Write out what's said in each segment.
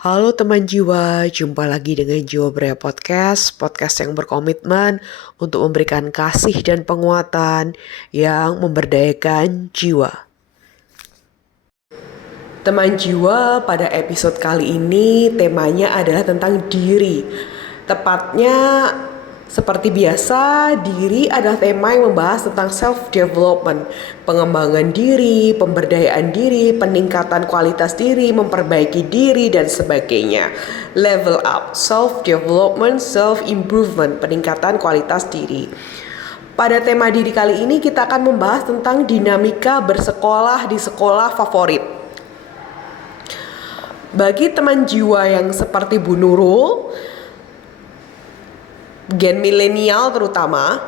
Halo teman jiwa, jumpa lagi dengan Jiwa Brea podcast yang berkomitmen untuk memberikan kasih dan penguatan yang memberdayakan jiwa. Teman jiwa, pada episode kali ini temanya adalah tentang diri. Tepatnya seperti biasa, diri adalah tema yang membahas tentang self-development, pengembangan diri, pemberdayaan diri, peningkatan kualitas diri, memperbaiki diri, dan sebagainya. Level up, self-development, self-improvement, peningkatan kualitas diri. Pada tema diri kali ini kita akan membahas tentang dinamika bersekolah di sekolah favorit. Bagi teman jiwa yang seperti Bu Nurul, gen milenial terutama,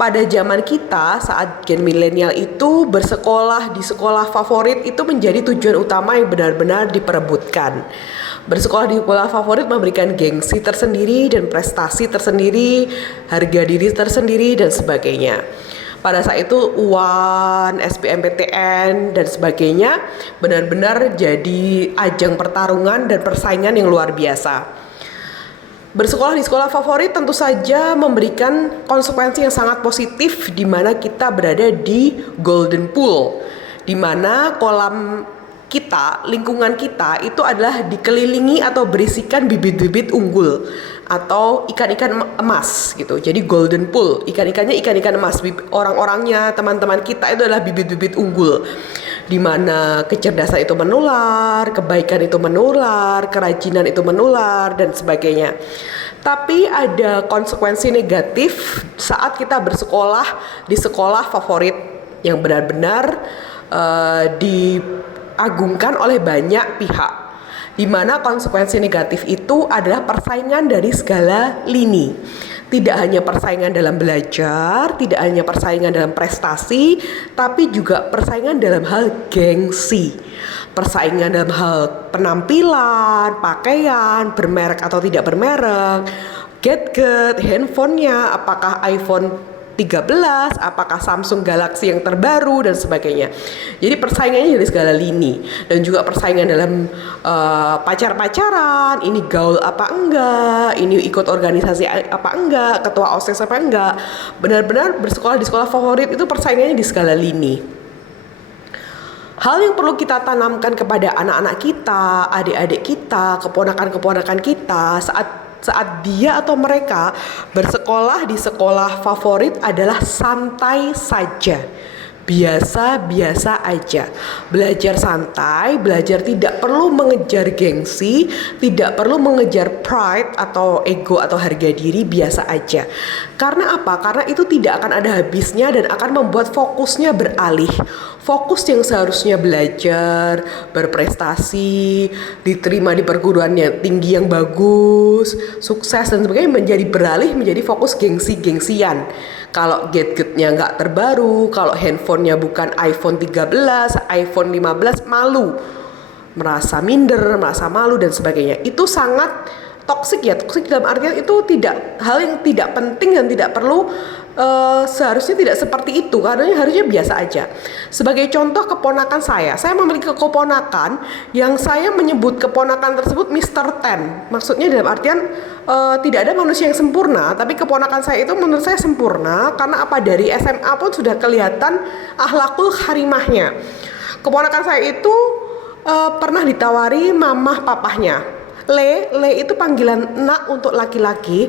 pada zaman kita saat gen milenial itu bersekolah di sekolah favorit itu menjadi tujuan utama yang benar-benar diperebutkan. Bersekolah di sekolah favorit memberikan gengsi tersendiri dan prestasi tersendiri, harga diri tersendiri dan sebagainya. Pada saat itu UAN, SBMPTN dan sebagainya benar-benar jadi ajang pertarungan dan persaingan yang luar biasa. Bersekolah di sekolah favorit tentu saja memberikan konsekuensi yang sangat positif di mana kita berada di golden pool, di mana kolam kita, lingkungan kita itu adalah dikelilingi atau berisikan bibit-bibit unggul atau ikan-ikan emas gitu. Jadi golden pool, ikan-ikannya ikan-ikan emas, orang-orangnya, teman-teman kita itu adalah bibit-bibit unggul, di mana kecerdasan itu menular, kebaikan itu menular, kerajinan itu menular dan sebagainya. Tapi ada konsekuensi negatif saat kita bersekolah di sekolah favorit yang benar-benar diagungkan oleh banyak pihak, di mana konsekuensi negatif itu adalah persaingan dari segala lini. Tidak hanya persaingan dalam belajar, tidak hanya persaingan dalam prestasi, tapi juga persaingan dalam hal gengsi. Persaingan dalam hal penampilan, pakaian, bermerek atau tidak bermerek, gadget, handphonenya, apakah iPhone 13, apakah Samsung Galaxy yang terbaru dan sebagainya. Jadi persaingannya dari segala lini, dan juga persaingan dalam pacar-pacaran, ini gaul apa enggak, ini ikut organisasi apa enggak, ketua OSIS apa enggak. Benar-benar bersekolah di sekolah favorit itu persaingannya di segala lini. Hal yang perlu kita tanamkan kepada anak-anak kita, adik-adik kita, keponakan-keponakan kita saat dia atau mereka bersekolah di sekolah favorit adalah santai saja, biasa-biasa aja. Belajar santai, belajar tidak perlu mengejar gengsi, tidak perlu mengejar pride atau ego atau harga diri, biasa aja. Karena apa? Karena itu tidak akan ada habisnya dan akan membuat fokusnya beralih. Fokus yang seharusnya belajar, berprestasi, diterima di perguruan tinggi yang bagus, sukses dan sebagainya menjadi beralih menjadi fokus gengsi-gengsian. Kalau gadgetnya nggak terbaru, kalau handphonenya bukan iPhone 13, iPhone 15, malu, merasa minder, merasa malu dan sebagainya. Itu sangat toksik ya, toksik dalam artian itu tidak hal yang tidak penting dan tidak perlu. Seharusnya tidak seperti itu, karena harusnya biasa aja. Sebagai contoh, keponakan saya memiliki keponakan yang saya menyebut keponakan tersebut Mr. Ten. Maksudnya dalam artian tidak ada manusia yang sempurna, tapi keponakan saya itu menurut saya sempurna. Karena apa? Dari SMA pun sudah kelihatan akhlakul karimahnya. Keponakan saya itu pernah ditawari mamah papahnya, Le itu panggilan nak untuk laki-laki.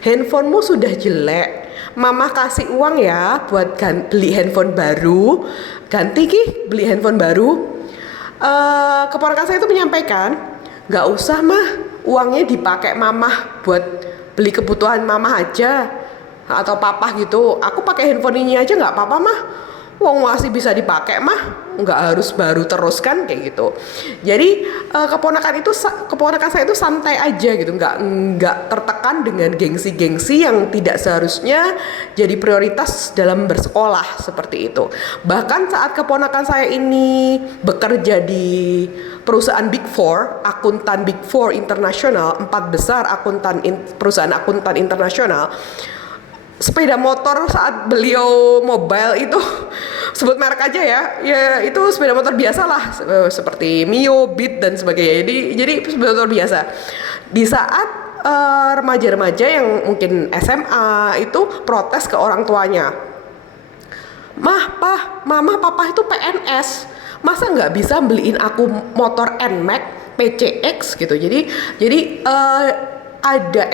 Handphonemu sudah jelek, mama kasih uang ya buat beli handphone baru, ganti beli handphone baru. Keponakan saya itu menyampaikan, gak usah mah, uangnya dipakai mamah buat beli kebutuhan mamah aja atau papa gitu. Aku pakai handphone ini aja gak apa-apa mah, uang masih bisa dipakai mah, nggak harus baru terus kan, kayak gitu. Jadi keponakan saya itu santai aja gitu, nggak tertekan dengan gengsi-gengsi yang tidak seharusnya jadi prioritas dalam bersekolah seperti itu. Bahkan saat keponakan saya ini bekerja di perusahaan Big Four, akuntan Big Four internasional, 4 besar perusahaan akuntan internasional, sepeda motor saat beliau mobile itu sebut merek aja ya, ya itu sepeda motor biasa lah, seperti Mio, Beat dan sebagainya. Jadi sepeda motor biasa. Di saat remaja-remaja yang mungkin SMA itu protes ke orang tuanya, mah, pah, mama, papa itu PNS, masa nggak bisa beliin aku motor NMAX, PCX gitu. Jadi ada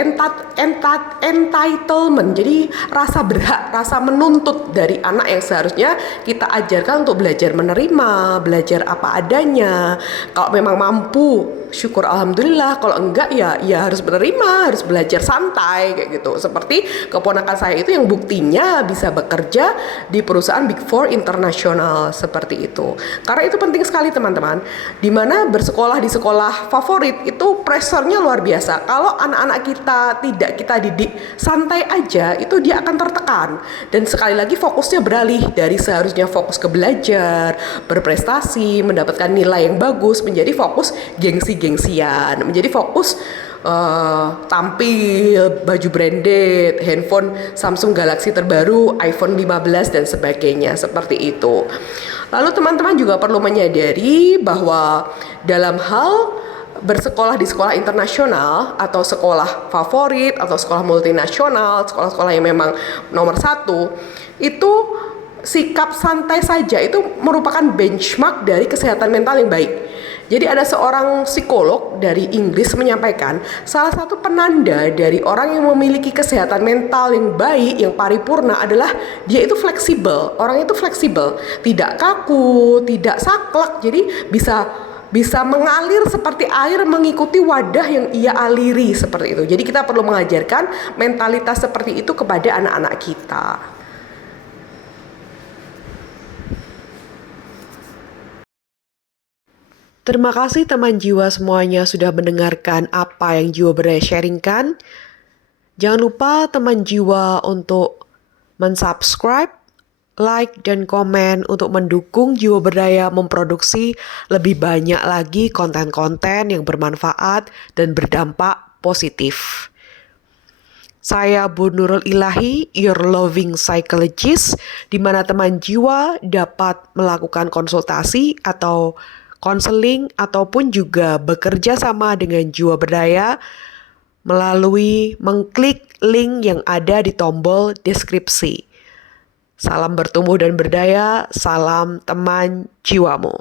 entitlement, jadi rasa berhak, rasa menuntut dari anak yang seharusnya kita ajarkan untuk belajar menerima, belajar apa adanya. Kalau memang mampu, syukur alhamdulillah. Kalau enggak ya harus menerima, harus belajar santai kayak gitu. Seperti keponakan saya itu yang buktinya bisa bekerja di perusahaan Big Four internasional seperti itu. Karena itu penting sekali teman-teman. Dimana bersekolah di sekolah favorit itu pressure-nya luar biasa. Kalau anak-anak kita tidak kita didik santai aja, itu dia akan tertekan. Dan sekali lagi fokusnya beralih dari seharusnya fokus ke belajar, berprestasi, mendapatkan nilai yang bagus, menjadi fokus gengsi-gengsian, menjadi fokus tampil, baju branded, handphone Samsung Galaxy terbaru, iPhone 15 dan sebagainya, seperti itu. Lalu teman-teman juga perlu menyadari bahwa dalam hal bersekolah di sekolah internasional atau sekolah favorit atau sekolah multinasional, sekolah-sekolah yang memang nomor satu, itu sikap santai saja itu merupakan benchmark dari kesehatan mental yang baik. Jadi ada seorang psikolog dari Inggris menyampaikan, salah satu penanda dari orang yang memiliki kesehatan mental yang baik, yang paripurna adalah dia itu fleksibel. Orang itu fleksibel, tidak kaku, tidak saklek, jadi bisa mengalir seperti air mengikuti wadah yang ia aliri, seperti itu. Jadi kita perlu mengajarkan mentalitas seperti itu kepada anak-anak kita. Terima kasih teman jiwa semuanya sudah mendengarkan apa yang Jiwa Berdaya sharingkan. Jangan lupa teman jiwa untuk mensubscribe, like, dan komen untuk mendukung Jiwa Berdaya memproduksi lebih banyak lagi konten-konten yang bermanfaat dan berdampak positif. Saya Bu Nurul Ilahi, your loving psychologist, di mana teman jiwa dapat melakukan konsultasi atau konseling ataupun juga bekerja sama dengan Jiwa Berdaya melalui mengklik link yang ada di tombol deskripsi. Salam bertumbuh dan berdaya, salam teman jiwamu.